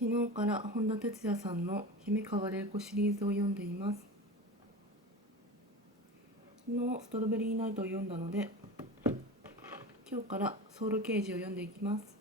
昨日から本田哲也さんの姫川玲子シリーズを読んでいます。昨日ストロベリーナイトを読んだので、今日からソウル刑事を読んでいきます。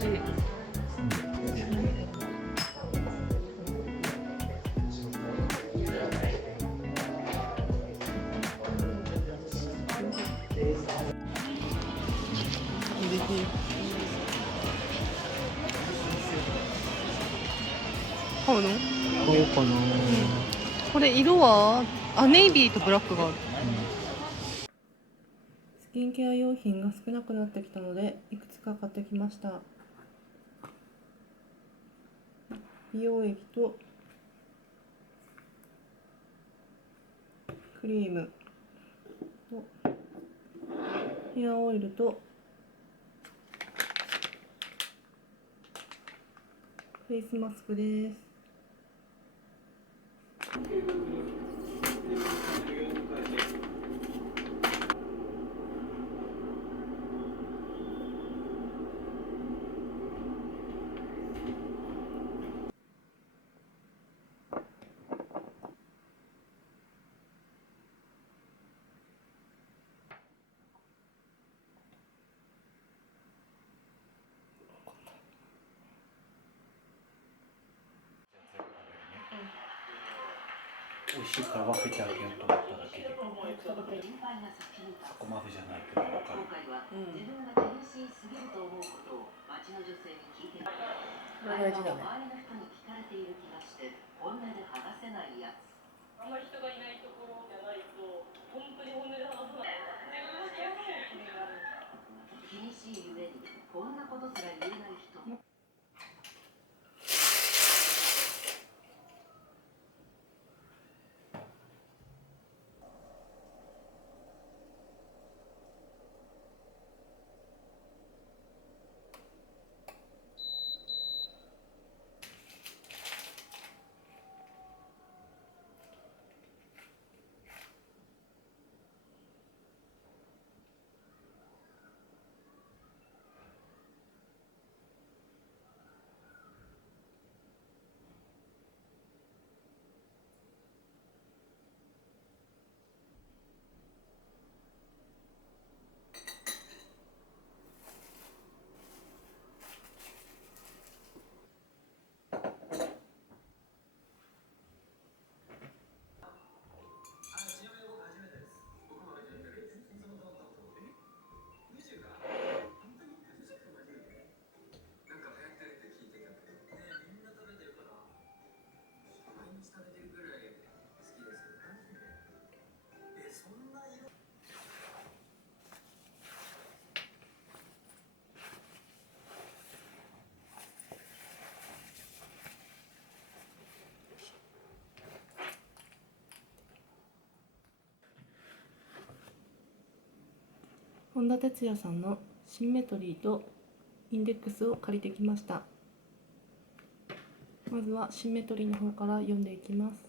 しい。買うの？買おうかな。これ色はネイビーとブラックがある。スキンケア用品が少なくなってきたのでいくつか買ってきました。美容液とクリームとヘアオイルとフェイスマスクです。美味しいから分けてあげようと思っただけで、そこまでじゃないけど分かる。自分が厳しすぎると思うことを街の女性に聞いてみた。大事だね。周りの人に聞かれている気がして本音で話せないやつ。あんまり人がいないところじゃないと本当に本音で話さない。気にしいゆえにこんなことすら言えない人も。本田哲也さんのシンメトリーとインデックスを借りてきました。まずはシンメトリーの方から読んでいきます。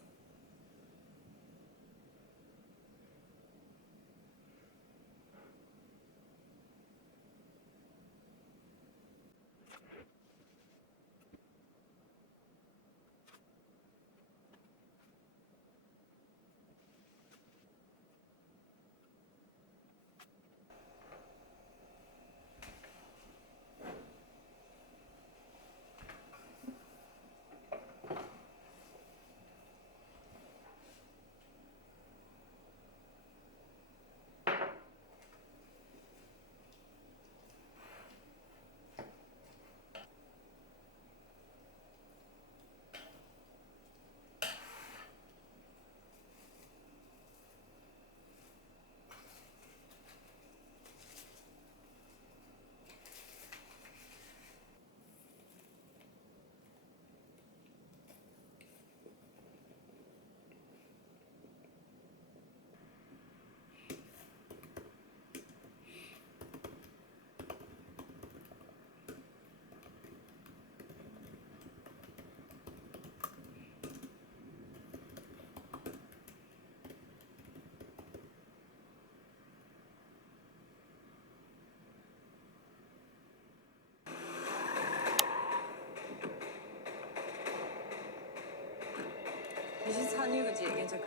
美術搬入口現着。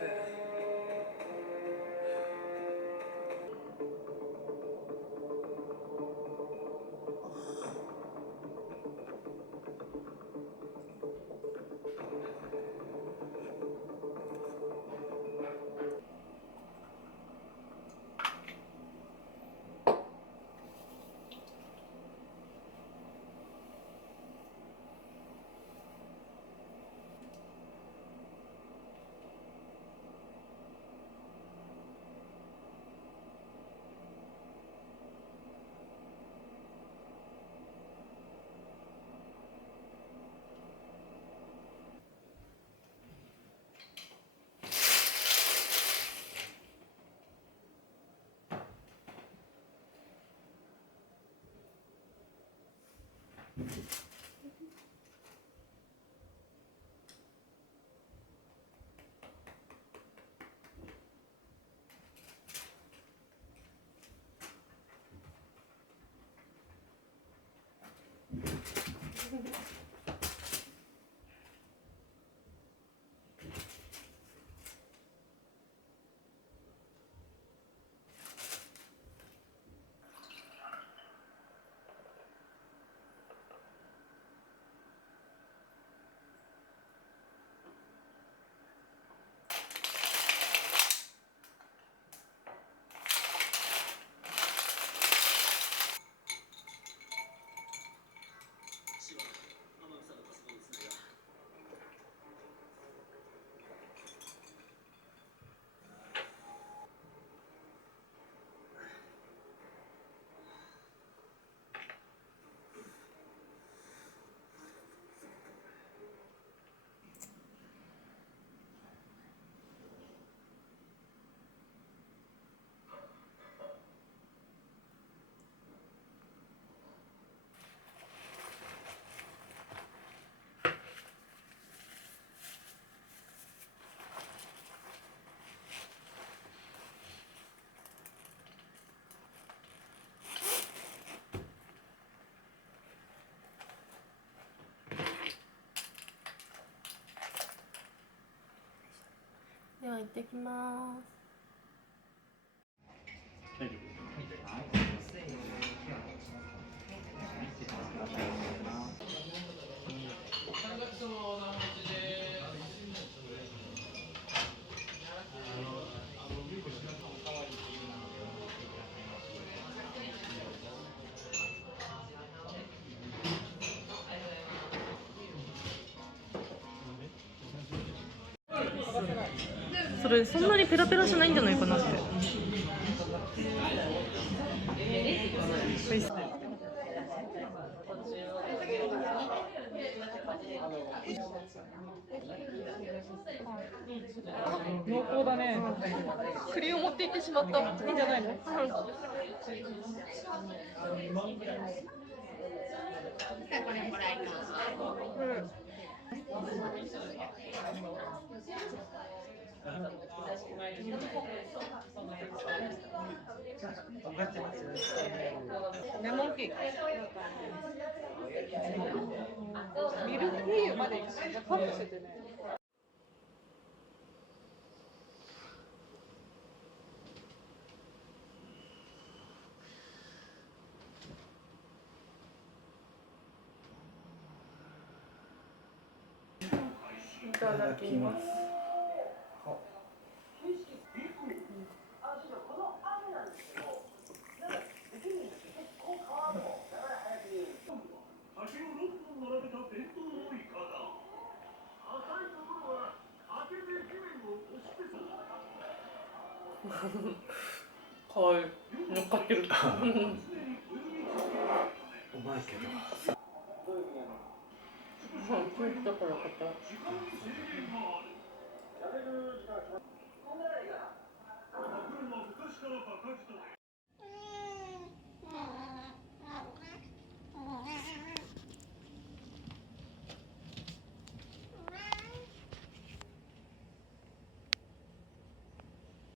では行ってきます。大丈それそんなにペラペラしないんじゃないかなって。濃厚だね。栗を持って行ってしまった。いいんじゃないの？レモンケーキ。ミルフィーユまで行くね。カップしててね。いただきます。かわいい。乗っかってる。うまいけど。だからかた。